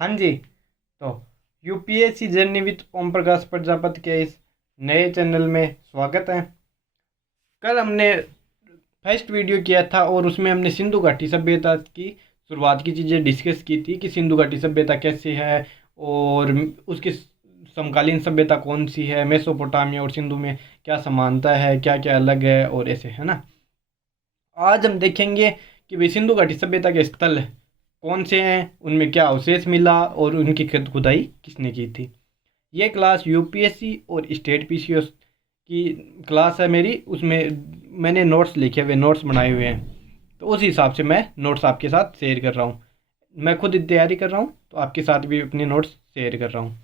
हाँ जी। तो UPSC journey with Om Prakash Prajapati के इस नए चैनल में स्वागत है। कल हमने फर्स्ट वीडियो किया था और उसमें हमने सिंधु घाटी सभ्यता की शुरुआत की चीज़ें डिस्कस की थी कि सिंधु घाटी सभ्यता कैसी है और उसकी समकालीन सभ्यता कौन सी है, मेसोपोटामिया और सिंधु में क्या समानता है, क्या क्या अलग है और ऐसे, है ना। आज हम देखेंगे कि भाई सिंधु घाटी सभ्यता के स्थल कौन से हैं, उनमें क्या अवशेष मिला और उनकी खुदाई किसने की थी। ये क्लास यूपीएससी और स्टेट पीसीएस की क्लास है मेरी। उसमें मैंने नोट्स लिखे हुए, नोट्स बनाए हुए हैं, तो उस हिसाब से मैं नोट्स आपके साथ शेयर कर रहा हूँ। मैं खुद तैयारी कर रहा हूँ तो आपके साथ भी अपने नोट्स शेयर कर रहा हूँ।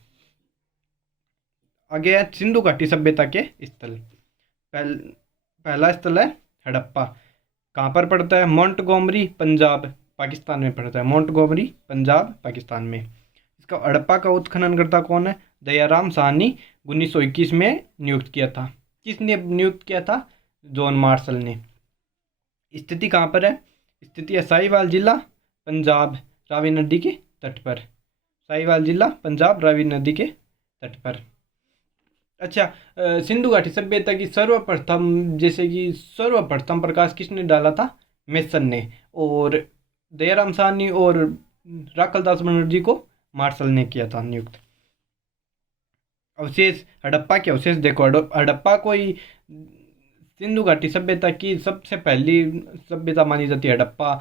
आगे है सिंधु घाटी सभ्यता के स्थल। पहल, पहला स्थल है हड़प्पा। कहाँ पर पड़ता है? मोंटगोमरी, पंजाब, पाकिस्तान में पड़ता है। मोंटगोमरी, पंजाब, पाकिस्तान में। इसका हड़प्पा का उत्खननकर्ता कौन है? दयाराम साहनी 1921 में नियुक्त किया था। किसने नियुक्त किया था? जॉन मार्शल ने। स्थिति कहाँ पर है? स्थिति है साहिवाल जिला, पंजाब, रावी नदी के तट पर। साहिवाल जिला, पंजाब, रावी नदी के तट पर। अच्छा, सिंधु घाटी सभ्यता की सर्वप्रथम, जैसे कि सर्वप्रथम प्रकाश किसने डाला था? मेसन ने। और दयाराम साहनी और राखलदास बनर्जी को मार्शल ने किया था नियुक्त। अवशेष, हड़प्पा के अवशेष देखो। हड़प्पा को ही सिंधु घाटी सभ्यता की सबसे पहली सभ्यता मानी जाती है। हड़प्पा,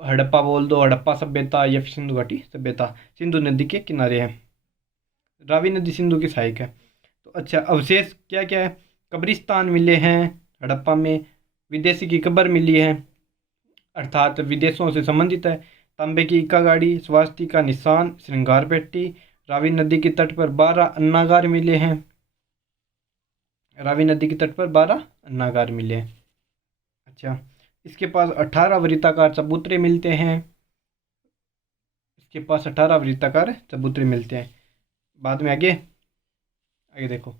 हड़प्पा बोल दो, हड़प्पा सभ्यता या फिर सिंधु घाटी सभ्यता। सिंधु नदी के किनारे है, रावी नदी सिंधु की सहायक है। तो अच्छा, अवशेष क्या क्या है? कब्रिस्तान मिले हैं हड़प्पा में, विदेशी की कब्र मिली है अर्थात विदेशों से संबंधित है। तांबे की इक्का गाड़ी, स्वास्तिका निशान, श्रृंगार पेट्टी। रावी नदी के तट पर 12 अन्नागार मिले हैं। रावी नदी के तट पर 12 अन्नागार मिले हैं। अच्छा, इसके पास 18 वृत्ताकार चबूतरे मिलते हैं। इसके पास 18 वृत्ताकार चबूतरे मिलते हैं। बाद में आगे आगे देखो,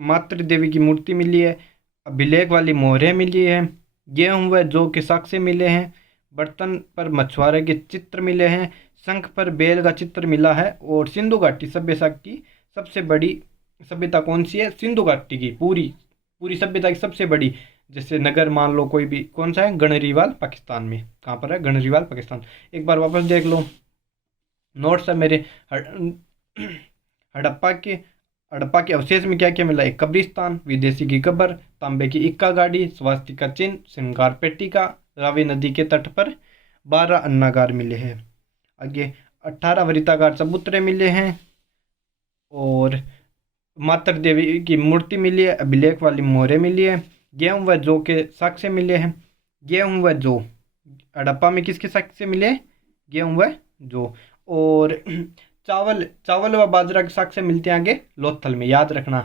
मातृ देवी की मूर्ति मिली है, अभिलेख वाली मोहरें मिली है, गेहूं व जौ के साक्ष्य मिले हैं, बर्तन पर मछुआरे के चित्र मिले हैं, शंख पर बैल का चित्र मिला है। और सिंधु घाटी सभ्यता की सबसे बड़ी सभ्यता कौन सी है? सिंधु घाटी की पूरी पूरी सभ्यता की सबसे बड़ी, जैसे नगर मान लो कोई भी, कौन सा है? गणरीवाल, पाकिस्तान में। कहाँ पर है? गणरीवाल, पाकिस्तान। एक बार वापस देख लो, नोट्स है मेरे। हड़प्पा के हड़प्पा के अवशेष में क्या क्या मिला? एक कब्रिस्तान, विदेशी की कब्र, तांबे की इक्का गाड़ी, स्वास्तिका चिन्ह, श्रृंगार पेटिका, रावी नदी के तट पर 12 अन्नागार मिले हैं। आगे 18 वृत्ताकार चबूतरे मिले हैं और मातृ देवी की मूर्ति मिली है, अभिलेख वाली मोहरें मिली है, गेहूं व जौ के साक्ष्य मिले हैं। गेहूं व जौ हड़प्पा में किसके साक्ष्य मिले? गेहूं व जौ। और चावल चावल व बाजरा के साक्ष्य मिलते हैं आगे लोथल में, याद रखना,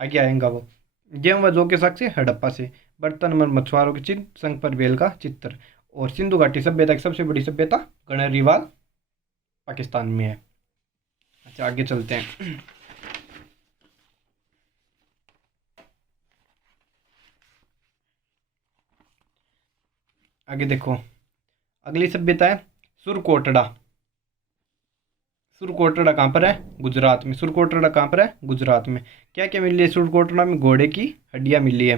आगे आएगा वो। गेहूं व जौ के साक्ष्य हड़प्पा से। बर्तन में मछुआरों के चिन्ह, संग पर बेल का चित्र। और सिंधु घाटी सभ्यता की सबसे बड़ी सभ्यता गणरीवाल, पाकिस्तान में है। अच्छा, आगे चलते हैं। आगे देखो, अगली सभ्यता है सुरकोटड़ा। सुरकोटड़ा कहाँ पर है? गुजरात में। सुरकोटड़ा कहाँ पर है? गुजरात में। क्या क्या मिली है सुरकोटड़ा में? घोड़े की हड्डियाँ मिली है।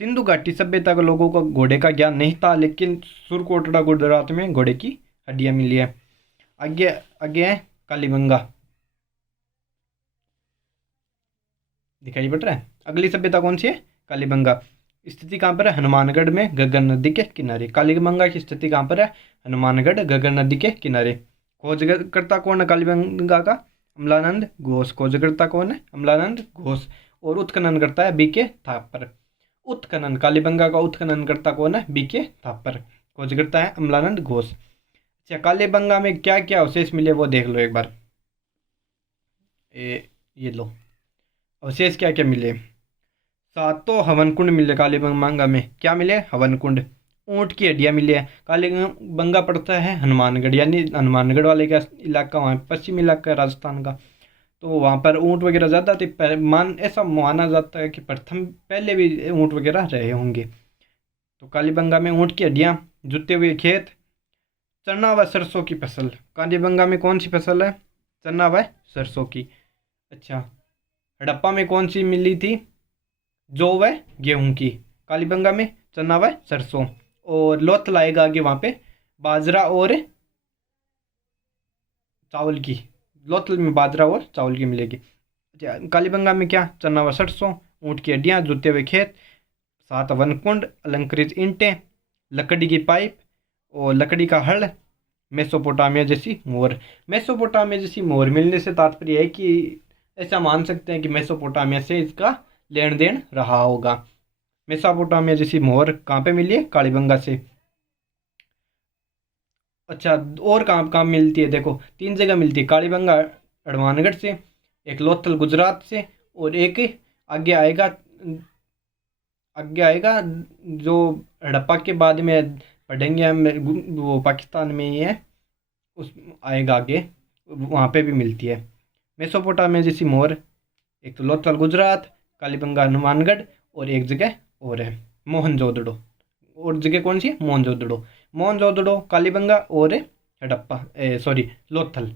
सिंधु घाटी सभ्यता के लोगों को घोड़े का ज्ञान नहीं था, लेकिन सुरकोटड़ा गुजरात में घोड़े की हड्डियाँ मिली है। आगे आगे है कालीबंगा, दिखाई पड़ रहा है। अगली सभ्यता कौन सी है? कालीबंगा। स्थिति कहाँ पर है? हनुमानगढ़ में, गगर नदी के किनारे। कालीबंगा की स्थिति कहाँ पर है? हनुमानगढ़, गगर नदी के किनारे। खोजकर्ता कौन है कालीबंगा का? अमलानंद घोष। खोजकर्ता कौन है? अमलानंद घोष। और उत्खनन करता है बीके थापर। उत्खनन, कालीबंगा का उत्खनन करता कौन है? बीके थापर। खोजकर्ता है अमलानंद घोष। अच्छा, कालीबंगा में क्या क्या अवशेष मिले वो देख लो एक बार। ये लो, अवशेष क्या क्या मिले? सातों हवन कुंड मिले कालीबंगा में। क्या मिले? हवन कुंड। ऊँट की हड्डियाँ मिली है। कालीबंगा पड़ता है हनुमानगढ़, यानी हनुमानगढ़ वाले का इलाका, वहाँ पश्चिमी इलाका है राजस्थान का, तो वहाँ पर ऊँट वगैरह ज़्यादा थे। ऐसा माना जाता है कि प्रथम पहले भी ऊँट वगैरह रहे होंगे। तो कालीबंगा में ऊँट की हड्डियाँ, जुते हुए खेत, चना व सरसों की फसल। कालीबंगा में कौन सी फसल है? चना व सरसों की। अच्छा, हड़प्पा में कौन सी मिली थी? जौ व गेहूं की। कालीबंगा में चना व सरसों। और लोथल आएगा आगे, वहाँ पे बाजरा और चावल की। लोथल में बाजरा और चावल की मिलेगी। अच्छा, कालीबंगा में क्या? चना व सरसों, ऊँट की हड्डियाँ, जुते हुए खेत, 7 वनकुंड, अलंकृत ईंटें, लकड़ी की पाइप और लकड़ी का हल, मेसोपोटामिया जैसी मोहर। मेसोपोटामिया जैसी मोहर मिलने से तात्पर्य है कि ऐसा मान सकते हैं कि मेसोपोटामिया से इसका लेन देन रहा होगा। मेसोपोटामिया जैसी मोहर कहाँ पे मिली है? कालीबंगा से। अच्छा, और कहाँ कहाँ मिलती है? देखो 3 जगह मिलती है। कालीबंगा हनुमानगढ़ से, एक लोथल गुजरात से, और एक आगे आएगा, जो हड़प्पा के बाद में पढ़ेंगे हम, वो पाकिस्तान में ही है, उस आएगा आगे, वहाँ पे भी मिलती है मेसोपोटामिया जैसी मोहर। एक तो लोथल गुजरात, कालीबंगा हनुमानगढ़, और एक जगह और है मोहनजोदड़ो। और जगह कौन सी है? मोहनजोदड़ो। मोहनजोदड़ो, कालीबंगा और हड़प्पा, सॉरी लोथल,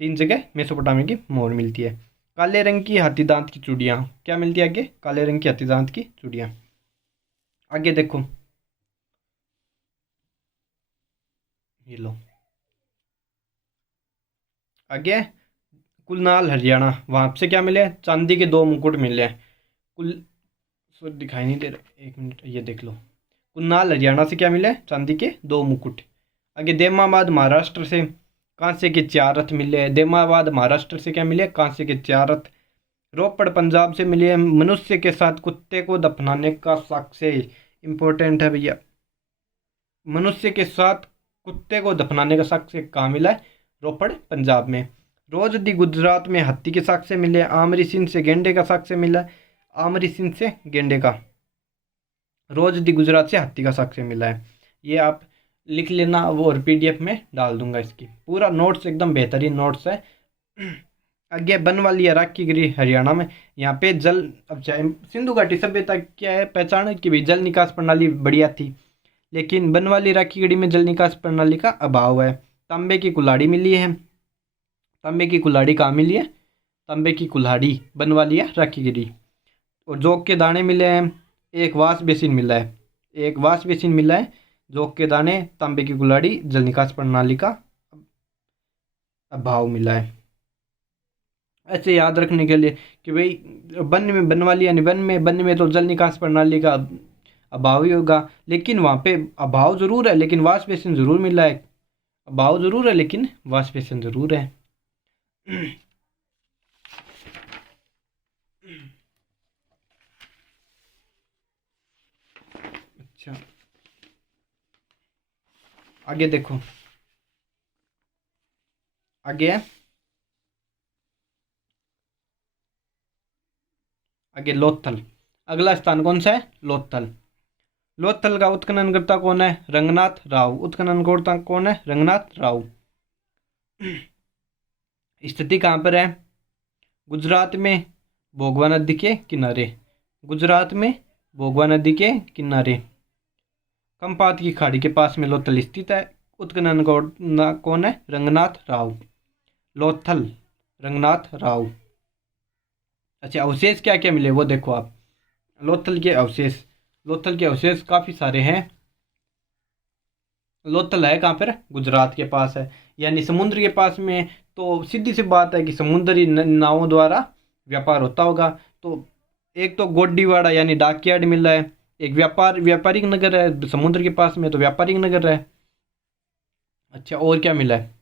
3 जगह मेसोपोटामिया की मोहर मिलती है। काले रंग की हाथी दांत की चूड़ियाँ, क्या मिलती है आगे? काले रंग की हाथी दांत की चूड़ियाँ। आगे देखो, ये लो आगे, कुलनाल हरियाणा, वहाँ से क्या मिले? चांदी के 2 मुकुट मिले हैं। कुल दिखाई नहीं दे रहा, 1 मिनट, ये देख लो। कुलनाल हरियाणा से क्या मिले? चांदी के 2 मुकुट। आगे देमाबाद महाराष्ट्र से कांसे के 4 रथ मिले। देमाबाद महाराष्ट्र से क्या मिले? कांसे के 4 रथ। रोपड़ पंजाब से मिले मनुष्य के साथ कुत्ते को दफनाने का साक्ष्य। इंपॉर्टेंट है भैया, मनुष्य के साथ कुत्ते को दफनाने का साक्ष्य कहाँ मिला है? रोपड़ पंजाब में। रोजदी गुजरात में हाथी के साक्ष्य मिले। आमरी सिंह से गेंडे का साक्ष्य मिला है। आमरी सिंह से गेंडे का। रोजदी गुजरात से हाथी का साक्ष्य मिला है। ये आप लिख लेना, वो और पीडीएफ में डाल दूंगा इसकी। पूरा नोट्स एकदम बेहतरीन नोट्स है। आगे बनवालिया राखीगढ़ी हरियाणा में, यहाँ पे जल, अब चाहे सिंधु घाटी सभ्यता क्या है पहचान कि भाई जल निकास प्रणाली बढ़िया थी, लेकिन बनवाली राखीगढ़ी में जल निकास प्रणाली का अभाव है। तांबे की कुल्हाड़ी मिली है। तांबे की कुल्हाड़ी कहाँ मिली है? तांबे की कुल्हाड़ी बनवालिया राखीगढ़ी। और जोक के दाने मिले हैं। एक वाश बेसिन मिला है। एक वाश बेसिन मिला है, जोक के दाने, तांबे की कुल्हाड़ी, जल निकास प्रणाली का अभाव मिला है। ऐसे याद रखने के लिए कि भाई वन में बनवाली, यानी वन में तो जल निकास प्रणाली का अभाव ही होगा, लेकिन वहाँ पे अभाव ज़रूर है, लेकिन वाश बेसिन ज़रूर मिला है। अभाव ज़रूर है लेकिन वाश बेसिन ज़रूर है। अच्छा, आगे देखो, आगे है, आगे लोथल। अगला स्थान कौन सा है? लोथल। लोथल का उत्खनन करता कौन है? रंगनाथ राव। उत्खनन करता कौन है? रंगनाथ राव। स्थिति कहाँ पर है? गुजरात में भोगवा नदी के किनारे। गुजरात में भोगवा नदी के किनारे खंपात की खाड़ी के पास में लोथल स्थित है। उत्खनन कौन है? रंगनाथ राव। लोथल, रंगनाथ राव। अच्छा, अवशेष क्या क्या मिले वो देखो आप। लोथल के अवशेष, लोथल के अवशेष काफ़ी सारे हैं। लोथल है कहाँ पर? गुजरात के पास है, यानी समुद्र के पास में। तो सीधी सी बात है कि समुद्री नावों द्वारा व्यापार होता होगा। तो एक तो गोड्डीवाड़ा यानी डाकयार्ड मिल रहा है। एक व्यापारिक नगर है समुद्र के पास में, तो व्यापारिक नगर है। अच्छा, और क्या मिला है?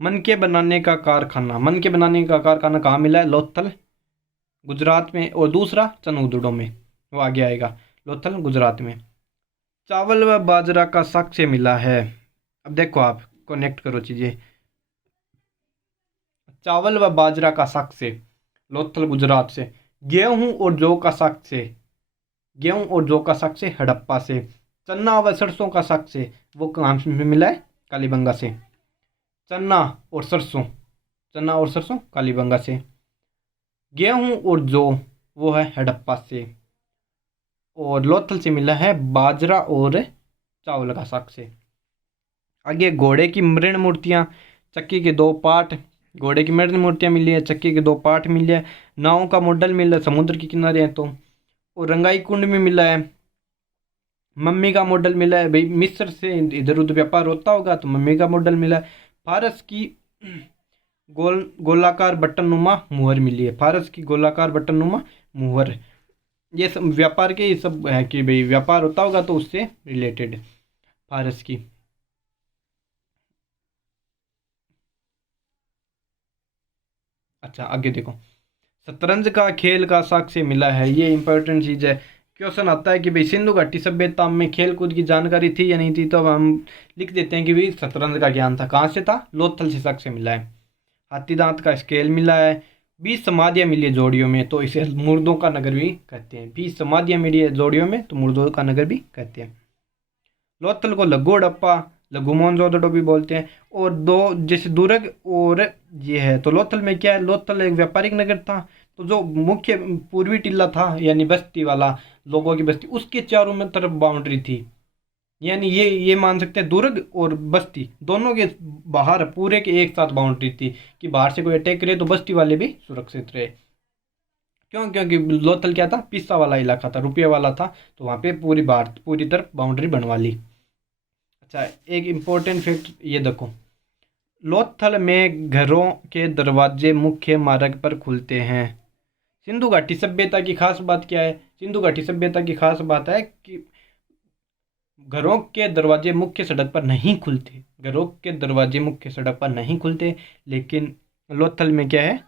मन के बनाने का कारखाना। मन के बनाने का कारखाना कहाँ मिला है? लोथल, गुजरात में। और दूसरा चनउदड़ो में, वो आगे आएगा। लोथल गुजरात में। चावल व बाजरा का साक्ष्य मिला है। अब देखो आप कनेक्ट करो चीज़ें। चावल व बाजरा का साक्ष्य लोथल गुजरात से। गेहूं और जौ का साक्ष्य, गेहूं और जौ का साक्ष्य हड़प्पा से। चना व सरसों का साक्ष्य वो कहाँ से मिला है? कालीबंगा से। चना और सरसों, चना और सरसों कालीबंगा से। गेहूं और जौ वो है हड़प्पा से। और लोथल से मिला है बाजरा और चावल का साक्ष्य। आगे घोड़े की मृण मूर्तियाँ, चक्की के 2 पार्ट, घोड़े की मृण मूर्तियाँ मिली है, चक्की के 2 पार्ट मिले हैं, नाव का मॉडल मिला है, समुद्र के किनारे हैं तो, और रंगाई कुंड में मिला है, मम्मी का मॉडल मिला है, भाई मिस्र से इधर उधर व्यापार होता होगा तो मम्मी का मॉडल मिला है। फारस की गोलाकार बटन नुमा मुहर मिली है, फारस की गोलाकार बटन नुमा मुहर। ये सब व्यापार के ये सब है कि भाई व्यापार होता होगा तो उससे रिलेटेड फारस की। अच्छा आगे देखो, शतरंज का खेल का साक्ष्य मिला है, ये इंपॉर्टेंट चीज़ है। क्वेश्चन आता है कि भाई सिंधु घाटी सभ्यता में खेल कूद की जानकारी थी या नहीं थी, तो अब हम लिख देते हैं कि भाई शतरंज का ज्ञान था। कहाँ से था? लोथल से साक्ष्य मिला है। हाथी दांत का स्केल मिला है, 20 समाधियाँ मिली है जोड़ियों में, तो इसे मुर्दों का नगर भी कहते हैं। 20 समाधियाँ मिली है जोड़ियों में तो मुर्दों का नगर भी कहते हैं। लोथल को लघु हड़प्पा, लघु मोहनजोदड़ो भी बोलते हैं। और दो जैसे दुर्ग और ये है, तो लोथल में क्या है, लोथल एक व्यापारिक नगर था, तो जो मुख्य पूर्वी टिल्ला था यानी बस्ती वाला, लोगों की बस्ती, उसके चारों में तरफ बाउंड्री थी। यानी ये मान सकते हैं दुर्ग और बस्ती दोनों के बाहर पूरे के एक साथ बाउंड्री थी कि बाहर से कोई अटैक करे तो बस्ती वाले भी सुरक्षित रहे। क्यों? क्योंकि लोथल क्या था, पिस्सा वाला इलाका था, रुपये वाला था, तो वहाँ पे पूरी तरफ बाउंड्री बनवा ली। अच्छा एक इम्पोर्टेंट फैक्ट ये देखो, लोथल में घरों के दरवाजे मुख्य मार्ग पर खुलते हैं। सिंधु घाटी सभ्यता की खास बात क्या है? सिंधु घाटी सभ्यता की खास बात है कि घरों के दरवाजे मुख्य सड़क पर नहीं खुलते, घरों के दरवाजे मुख्य सड़क पर नहीं खुलते, लेकिन लोथल में क्या है,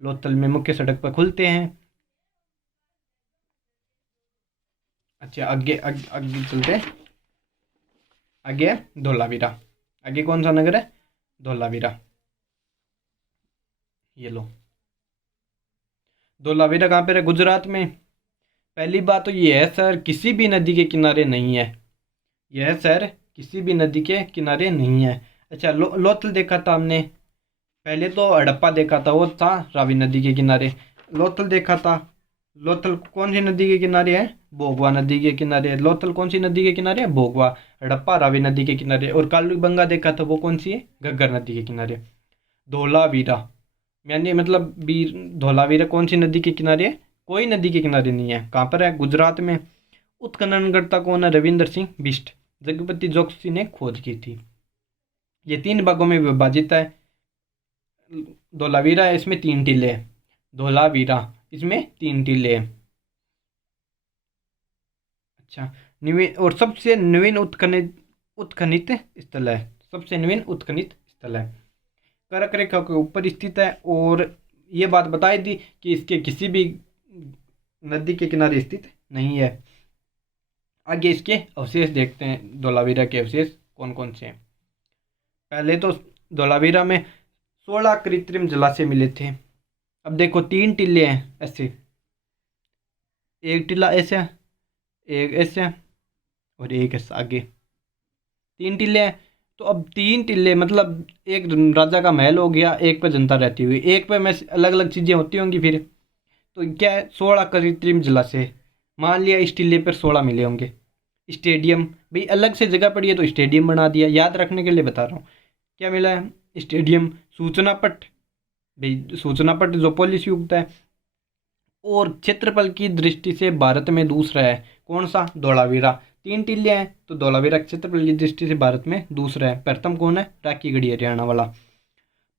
लोथल में मुख्य सड़क पर खुलते हैं। अच्छा आगे आगे, आगे चलते हैं, आगे है धोलावीरा। आगे कौन सा नगर है? धोलावीरा। ये लो, धोलावीरा कहाँ पर है? गुजरात में। पहली बात तो ये है सर, किसी भी नदी के किनारे नहीं है, यह शहर किसी भी नदी के किनारे नहीं है। अच्छा लोथल देखा था हमने, पहले तो हड़प्पा देखा था, वो था रावी नदी के किनारे। लोथल देखा था, लोथल कौन सी नदी के किनारे है? भोगवा नदी के किनारे। लोथल कौन सी नदी के किनारे है? भोगवा। हड़प्पा रावी नदी के किनारे। और कालूबंगा देखा था, वो कौन सी है? घग्गर नदी के किनारे। धोलावीरा यानी मतलब वीर, धोलावीरा कौन सी नदी के किनारे है? कोई नदी के किनारे नहीं है। कहाँ पर है? गुजरात में। उत्खननकर्ता कौन है? रविंद्र सिंह बिष्ट, जगपति जोशी ने खोज की थी। ये 3 भागों में विभाजित है। धोलावीरा इसमें 3 टीले हैं, धोलावीरा इसमें 3 टीले हैं। अच्छा नवीन और सबसे नवीन उत्खनित स्थल है, सबसे नवीन उत्खनित स्थल है, कर्क रेखा के ऊपर स्थित है। और ये बात बताई दी कि इसके किसी भी नदी के किनारे स्थित नहीं है। आगे इसके अवशेष देखते हैं, धोलावीरा के अवशेष कौन कौन से हैं। पहले तो धोलावीरा में 16 कृत्रिम जलाशय मिले थे। अब देखो 3 टीले हैं ऐसे, एक टीला ऐसे, एक ऐसे और एक ऐसा आगे, 3 टीले हैं। तो अब 3 टीले मतलब एक राजा का महल हो गया, एक पे जनता रहती हुई, एक पे में अलग अलग चीज़ें होती होंगी। फिर तो क्या है, 16 कृत्रिम जलाशय, मान लिया इस टीले पर 16 मिले होंगे। स्टेडियम, भाई अलग से जगह पड़ी है तो स्टेडियम बना दिया, याद रखने के लिए बता रहा हूँ। क्या मिला है? स्टेडियम। सूचना पट, भाई सूचना पट जो पुलिस युक्त है। और क्षेत्रफल की दृष्टि से भारत में दूसरा है, कौन सा? धोलावीरा। 3 टीले हैं तो धोलावीरा क्षेत्रफल की दृष्टि से भारत में दूसरा है। प्रथम कौन है? राखीगढ़ी हरियाणा वाला।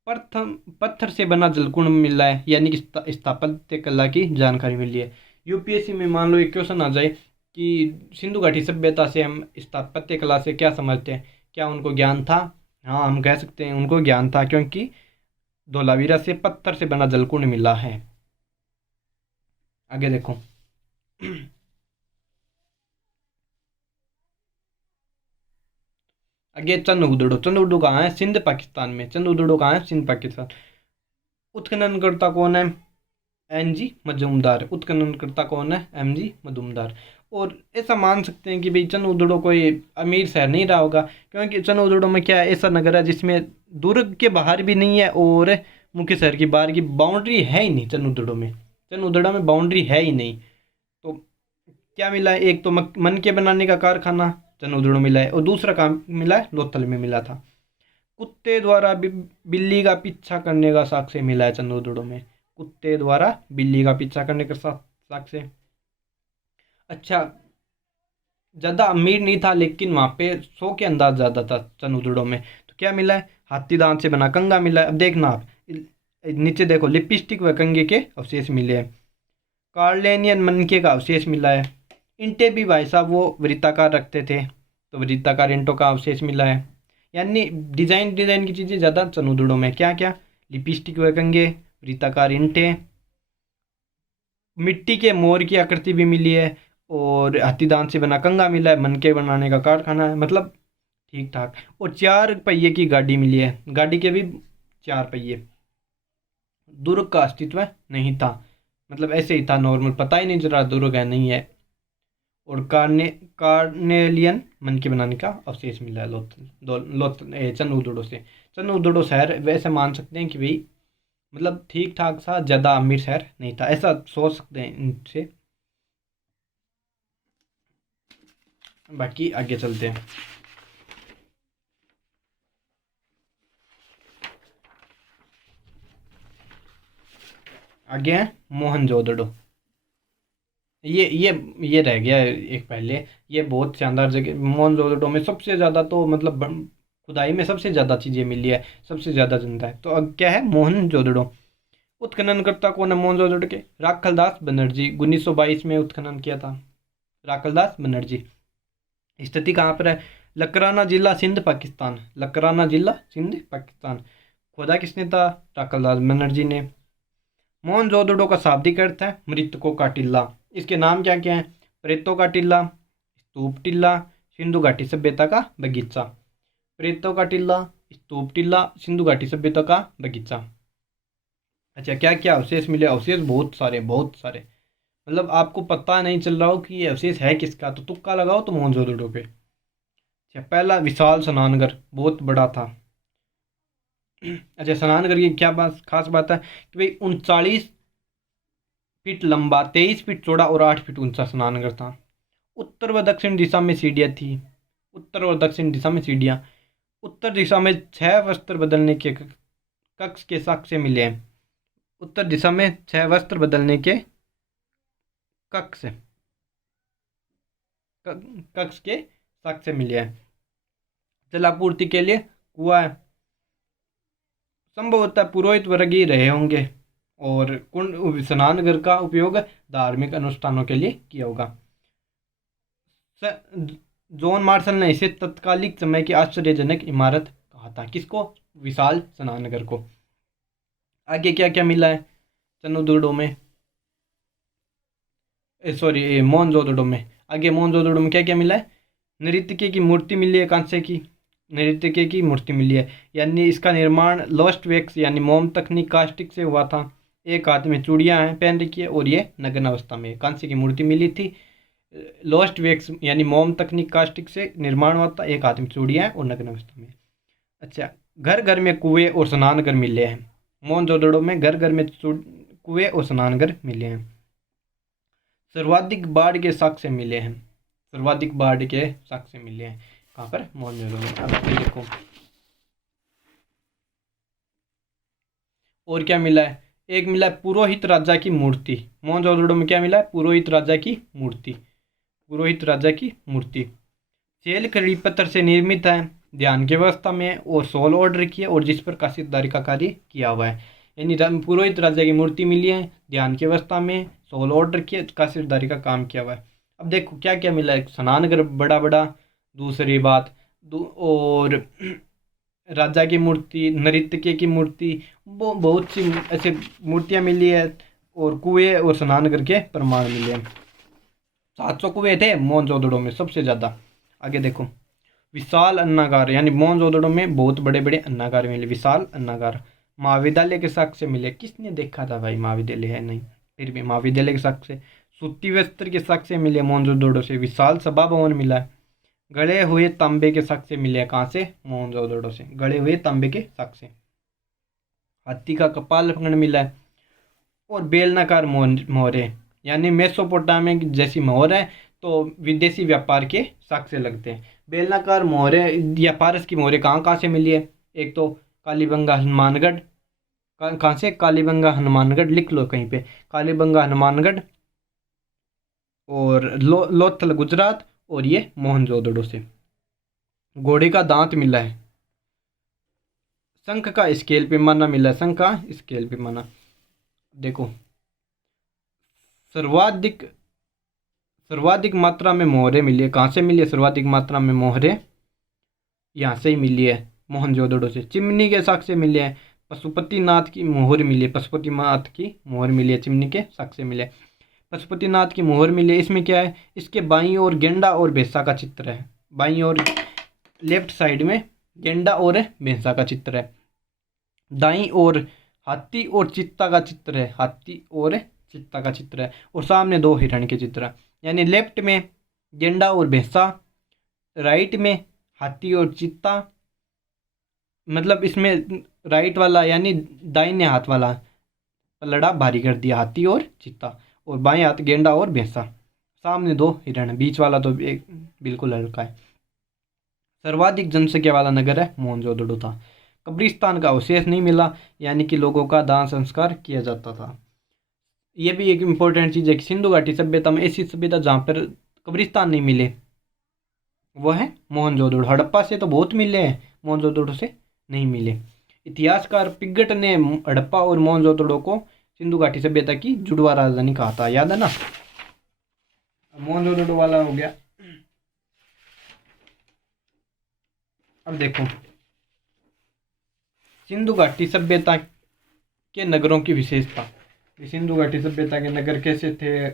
प्रथम पत्थर से बना जलकुंड मिला है, यानी कि स्थापत्य कला की जानकारी मिली है। यूपीएससी में मान लो एक क्वेश्चन आ जाए कि सिंधु घाटी सभ्यता से हम स्थापत्य कला से क्या समझते हैं, क्या उनको ज्ञान था? हाँ हम कह सकते हैं उनको ज्ञान था, क्योंकि धोलावीरा से पत्थर से बना जलकुंड मिला है। आगे देखो आगे चंद उदड़ो कहाँ है? सिंध पाकिस्तान में। चंद उदड़ो कहाँ है? सिंध पाकिस्तान। उत्खननकर्ता कौन है? एनजी मजूमदार। उत्खननकर्ता कौन है? एमजी मजूमदार। और ऐसा मान सकते हैं कि भाई चंद उदड़ो कोई अमीर शहर नहीं रहा होगा, क्योंकि चंद उदड़ो में क्या है, ऐसा नगर है जिसमें दुर्ग के बाहर भी नहीं है और मुख्य शहर की बाहर की बाउंड्री है ही नहीं। चंद उदड़ो में, चंद उदड़ा में बाउंड्री है ही नहीं। तो क्या मिला है? एक तो मन के बनाने का कारखाना, चनूदड़ो मिला है। और दूसरा काम मिला है लोथल में मिला था। कुत्ते द्वारा बिल्ली का पीछा करने का साक्ष्य मिला है चनूदड़ो में। कुत्ते द्वारा बिल्ली का पीछा करने का साक्ष्य। अच्छा, ज़्यादा अमीर नहीं था लेकिन वहाँ पे 100 के अंदाज ज़्यादा था चनूदड़ो में। तो क्या मिला है, हाथी दांत से बना कंगा मिला है। अब देखना आप नीचे देखो, लिपस्टिक व कंगे के अवशेष मिले हैं। कार्लेनियन मनके का अवशेष मिला है। इंटे भी भाई साहब वो वृत्ताकार रखते थे, तो वृत्ताकार इंटों का अवशेष मिला है। यानी डिज़ाइन की चीज़ें ज़्यादा चनूदड़ो में। क्या क्या, लिपस्टिक व कंगे, वृत्ताकार इंटे, मिट्टी के मोर की आकृति भी मिली है, और हाथी दांत से बना कंगा मिला है। मनके बनाने का कारखाना है, मतलब ठीक ठाक। और 4 पहिए की गाड़ी मिली है, गाड़ी के भी 4 पहिए। दुर्ग का अस्तित्व नहीं था, मतलब ऐसे ही था नॉर्मल, पता ही नहीं चला दुर्ग है नहीं है। और कार्नेलियन मन के बनाने का अवशेष मिला है चनूदड़ो से। चनूदड़ो शहर वैसे मान सकते हैं कि भाई मतलब ठीक ठाक सा, ज़्यादा अमीर शहर नहीं था, ऐसा सोच सकते हैं इनसे। बाकी आगे चलते हैं। आगे है मोहनजोदड़ो। ये रह गया एक पहले। ये बहुत शानदार जगह, मोहनजोदड़ो में सबसे ज़्यादा तो मतलब खुदाई में सबसे ज़्यादा चीज़ें मिली है, सबसे ज़्यादा जनता है। तो अब क्या है मोहनजोदड़ो। उत्खननकर्ता कौन है मोहनजोदड़ो के, राखलदास बनर्जी। 1922 में उत्खनन किया था राखलदास बनर्जी। स्थिति कहाँ पर है, लकराना जिला सिंध पाकिस्तान। लकराना जिला सिंध पाकिस्तान। खोदा किसने था, राखलदास बनर्जी ने। मोहनजोदड़ो का शाब्दिक अर्थ है मृतकों का टीला। इसके नाम क्या क्या है, प्रेतों का टीला, स्तूप टीला, सिंधु घाटी सभ्यता का बगीचा। प्रेतों का टीला, स्तूप टीला, सिंधु घाटी सभ्यता का बगीचा। अच्छा, क्या क्या अवशेष मिले, अवशेष बहुत सारे बहुत सारे। मतलब आपको पता नहीं चल रहा हो कि ये अवशेष है किसका, तो तुक्का लगाओ तो मोहनजोदड़ो पे। अच्छा, पहला विशाल स्नानघर, बहुत बड़ा था। अच्छा, स्नानघर की क्या बात खास बात है कि भाई 39 फीट लंबा, 23 फीट चौड़ा और 8 फीट ऊंचा स्नानघर था। उत्तर व दक्षिण दिशा में सीढ़ियाँ थी। उत्तर और दक्षिण दिशा में सीढ़ियाँ। उत्तर दिशा में 6 वस्त्र बदलने के कक्ष के साक्ष्य मिले हैं। उत्तर दिशा में 6 वस्त्र बदलने के कक्ष कक्ष के साक्ष्य मिले हैं। जलापूर्ति के लिए कुआं है। संभवतः पुरोहित वर्ग ही रहे होंगे। और कुंड स्नानघर का उपयोग धार्मिक अनुष्ठानों के लिए किया होगा। जॉन मार्शल ने इसे तत्कालिक समय की आश्चर्यजनक इमारत कहा था। किसको, विशाल स्नानघर को। आगे क्या क्या मिला है चनूदड़ो में, सॉरी मोहनजोदड़ो में। आगे मोहनजोदड़ो में क्या क्या मिला है, नृत्य की मूर्ति मिली है, कांसे की नृत्य की मूर्ति मिली है। यानी इसका निर्माण लोस्ट वैक्स यानी मोम तकनीक कास्टिक से हुआ था। एक हाथ में चूड़ियाँ हैं पहन रखी है, और ये नग्न अवस्था में कांसे की मूर्ति मिली थी। लोस्ट वैक्स यानी मोम तकनीक कास्टिक से निर्माण हुआ था। एक हाथ में चूड़ियाँ हैं और नग्न अवस्था में। अच्छा, घर घर में कुएँ और स्नानघर मिले हैं। मोहनजोदड़ो में घर घर में कुएँ और स्नानघर मिले हैं। सर्वाधिक बाढ़ के साक्ष्य मिले हैं। सर्वाधिक बाढ़ के साक्ष्य मिले हैं कहाँ पर, मोहनजोदड़ो में। अब आगे देखो और क्या मिला है। एक मिला है पुरोहित राजा की मूर्ति। मोहनजोदड़ो में क्या मिला है, पुरोहित राजा की मूर्ति। पुरोहित राजा की मूर्ति चेल कड़ी पत्थर से निर्मित है, ध्यान की व्यवस्था में, और 16 ऑर्डर की है, और जिस पर काशीदारी का कार्य किया हुआ है। यानी पुरोहित राजा की मूर्ति मिली है, ध्यान की व्यवस्था में, 16 ऑर्डर की, काशीदारी का काम किया हुआ है। अब देखो क्या क्या मिला है, स्नानघर बड़ा बड़ा, दूसरी बात और राजा की मूर्ति, नृत्य की मूर्ति, वो बहुत सी ऐसे मूर्तियाँ मिली है, और कुएँ और स्नानघर के प्रमाण मिले हैं। 700 कुएँ थे मोहनजोदड़ो में सबसे ज़्यादा। आगे देखो विशाल अन्नागार, यानी मोहनजोदड़ो में बहुत बड़े बड़े अन्नागार मिले, विशाल अन्नागार। महाविद्यालय के साक्ष्य मिले। किसने देखा था भाई, महाविद्यालय है नहीं, फिर भी महाविद्यालय के साक्ष्य। सूती वस्त्र के साक्ष्य मिले मोहनजोदड़ो से। विशाल सभा भवन मिला है। गढ़े हुए तांबे के साक्ष्य मिले। कहाँ से, मोहनजोदड़ो से, गढ़े हुए तांबे के साक्ष्य। हाथी का कपाल फंगड़ मिला है, और बेलनाकार मोहरे, यानी मेसोपोटामिया की जैसी मोहर है, तो विदेशी व्यापार के साक्ष्य लगते हैं। बेलनाकार मोहरें या पारस की मोहरें कहाँ कहाँ से मिली है? एक तो कालीबंगा हनुमानगढ़, कहाँ से? कालीबंगा हनुमानगढ़, लिख लो कहीं पे, कालीबंगा हनुमानगढ़, और लोथल गुजरात, और ये मोहनजोदड़ो से। घोड़े का दांत मिला है। शंख का स्केल पैमाना मिला है, शंख का स्केल पैमाना। देखो सर्वाधिक मात्रा में मोहरें मिली है, कहाँ से मिली है सर्वाधिक मात्रा में मोहरें? यहाँ से ही मिली है, मोहनजोदड़ो से। चिमनी के साक्ष्य मिले हैं, पशुपतिनाथ की मोहर मिली है, पशुपतिनाथ की मोहर मिली है, चिमनी के साक्ष्य मिले। पशुपतिनाथ की मोहर मिली है। इसमें क्या है? इसके बाईं ओर गेंडा और भैंसा का चित्र है, बाईं ओर लेफ्ट साइड में गेंडा और भैंसा का चित्र है। दाईं ओर हाथी और चित्ता का चित्र है, हाथी और चित्ता का चित्र है, और सामने 2 हिरण के चित्र है। यानी लेफ्ट में गेंडा और भैंसा, राइट में हाथी और चित्ता। मतलब इसमें राइट वाला यानी दाहिने हाथ वाला पलड़ा भारी कर दिया, हाथी और चित्ता, और बाएं हाथ गेंडा और भैंसा, सामने 2 हिरण, बीच वाला तो एक बिल्कुल हल्का है। सर्वाधिक जनसंख्या वाला नगर है मोहनजोदड़ो था। कब्रिस्तान का अवशेष नहीं मिला, यानी कि लोगों का दाह संस्कार किया जाता था। ये भी एक इम्पोर्टेंट चीज़ है कि सिंधु घाटी सभ्यता में ऐसी सभ्यता जहाँ पर कब्रिस्तान नहीं मिले वो है मोहनजोदड़ो। हड़प्पा से तो बहुत मिले हैं, मोहनजोदड़ो से नहीं मिले। इतिहासकार पिगट ने हड़प्पा और मोहनजोदड़ो को सिंधु घाटी सभ्यता की जुड़वा राजधानी कहा था, याद है ना? मोहनजोदड़ो वाला हो गया। अब देखो सिंधु घाटी सभ्यता के नगरों की विशेषता। सिंधु घाटी सभ्यता के नगर कैसे थे?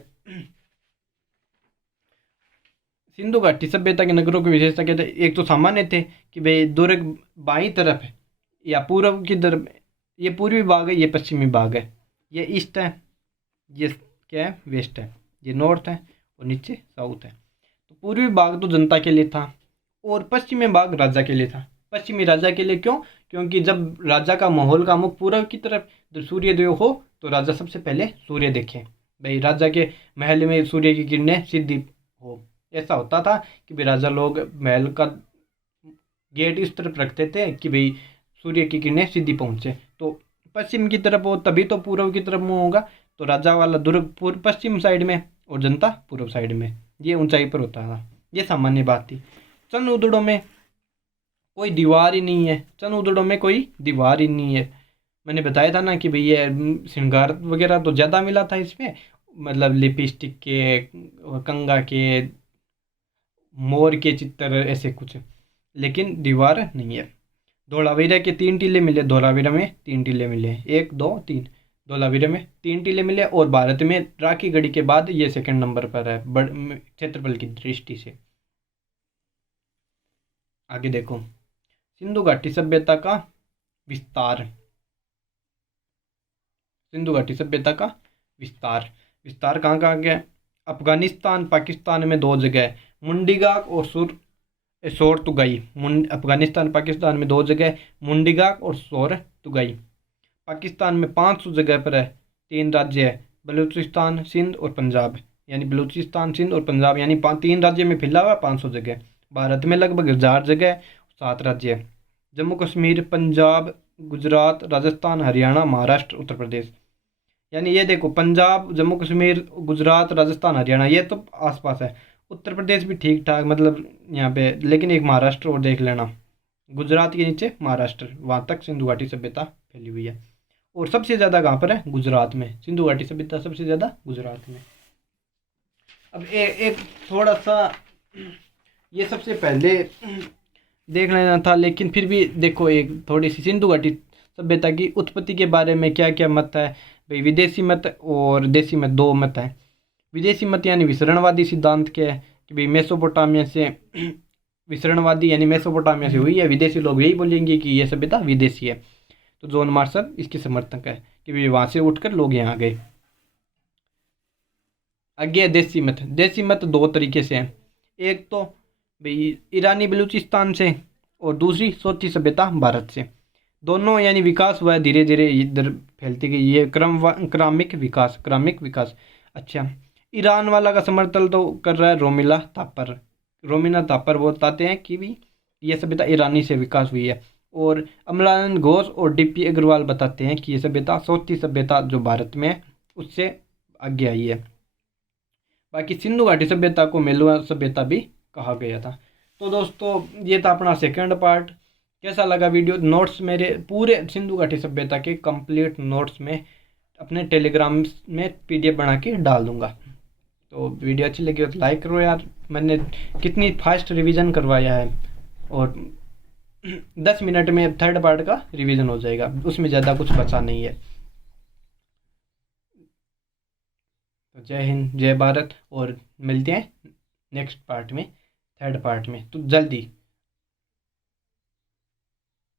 सिंधु घाटी सभ्यता के नगरों की विशेषता क्या थे? एक तो सामान्य थे कि भाई दुर्ग बाईं तरफ है या पूर्व की तरफ, ये पूर्वी भाग है, ये पश्चिमी भाग है, ये ईस्ट है, ये क्या है? वेस्ट है, ये नॉर्थ है, और नीचे साउथ है। तो पूर्वी भाग तो जनता के लिए था और पश्चिमी भाग राजा के लिए था। पश्चिमी राजा के लिए क्यों? क्योंकि जब राजा का माहौल का मुख पूर्व की तरफ सूर्योदय हो तो राजा सबसे पहले सूर्य देखे, भाई राजा के महल में सूर्य की किरणें सीधी हो। ऐसा होता था कि भाई राजा लोग महल का गेट इस तरफ रखते थे कि भाई सूर्य की किरणें सीधी पहुँचे। तो पश्चिम की तरफ हो तभी तो पूर्व की तरफ मुँह होगा। तो राजा वाला दुर्ग पूर्व पश्चिम साइड में और जनता पूर्व साइड में, ये ऊंचाई पर होता था। ये सामान्य बात थी। चंद उदड़ों में कोई दीवार ही नहीं है, चंद उदड़ों में कोई दीवार ही नहीं है। मैंने बताया था ना कि भाई ये श्रृंगार वगैरह तो ज़्यादा मिला था इसमें, मतलब लिपस्टिक के, कंगा के, मोर के चित्र, ऐसे कुछ, लेकिन दीवार नहीं है। धोलावीरा के 3 टीले मिले, धोलावीरा में 3 टीले मिले, 1 2 3, धोलावीरा में 3 टीले मिले। और भारत में राखी गढ़ी के बाद ये सेकंड नंबर पर है क्षेत्रफल की दृष्टि से। आगे देखो सिंधु घाटी सभ्यता का विस्तार। सिंधु घाटी सभ्यता का विस्तार कहाँ कहाँ गया? अफगानिस्तान पाकिस्तान में 2 जगह, मुंडीगाक और शोरतुगाई। अफगानिस्तान पाकिस्तान में 2 जगह, मुंडीगाक और शोरतुगाई। पाकिस्तान में 500 जगह पर है। 3 राज्य है, बलूचिस्तान, सिंध और पंजाब। यानी बलूचिस्तान, सिंध और पंजाब, यानी 3 राज्य में फैला हुआ 500 जगह। भारत में लगभग 1000 जगह, 7 राज्य है। जम्मू कश्मीर, पंजाब, गुजरात, राजस्थान, हरियाणा, महाराष्ट्र, उत्तर प्रदेश। यानी ये देखो पंजाब, जम्मू कश्मीर, गुजरात, राजस्थान, हरियाणा, ये तो आसपास है। उत्तर प्रदेश भी ठीक ठाक, मतलब यहाँ पे, लेकिन एक महाराष्ट्र और देख लेना, गुजरात के नीचे महाराष्ट्र, वहाँ तक सिंधु घाटी सभ्यता फैली हुई है। और सबसे ज़्यादा कहाँ पर है? गुजरात में। सिंधु घाटी सभ्यता सबसे ज़्यादा गुजरात में। अब एक थोड़ा सा ये सबसे पहले देख लेना था, लेकिन फिर भी देखो एक थोड़ी सी सिंधु घाटी सभ्यता की उत्पत्ति के बारे में क्या क्या मत है। भाई विदेशी मत और देसी मत, 2 मत हैं। विदेशी मत यानी विसरणवादी सिद्धांत के है कि भाई मेसोपोटामिया से विसरणवादी यानी मेसोपोटामिया से हुई है। विदेशी लोग यही बोलेंगे कि ये सभ्यता विदेशी है। तो जॉन मार्शल इसके समर्थक है कि भाई वहाँ से उठकर लोग यहाँ गए। आगे देसी मत। देसी मत 2 तरीके से हैं। एक तो भाई ईरानी बलूचिस्तान से और दूसरी सोची सभ्यता भारत से। दोनों यानी विकास हुआ है धीरे धीरे, इधर फैलती गई। ये क्रमिक विकास। अच्छा, ईरान वाला का समर्थन तो कर रहा है रोमिला थापर। रोमिला थापर बताते हैं कि भी ये सभ्यता ईरानी से विकास हुई है, और अमलानंद घोष और डीपी अग्रवाल बताते हैं कि ये सभ्यता चौथी सभ्यता जो भारत में है उससे आगे आई है। बाकी सिंधु घाटी सभ्यता को मेलुआ सभ्यता भी कहा गया था। तो दोस्तों ये था अपना सेकंड पार्ट। कैसा लगा वीडियो? नोट्स मेरे पूरे सिंधु घाटी सभ्यता के कंप्लीट नोट्स में अपने टेलीग्राम में पीडीएफ बना के डाल दूंगा। तो वीडियो अच्छी लगी हो तो लाइक करो यार। मैंने कितनी फास्ट रिवीजन करवाया है, और 10 मिनट में थर्ड पार्ट का रिवीजन हो जाएगा, उसमें ज़्यादा कुछ बचा नहीं है। तो जय हिंद, जय भारत, और मिलते हैं नेक्स्ट पार्ट में, थर्ड पार्ट में, तो जल्दी।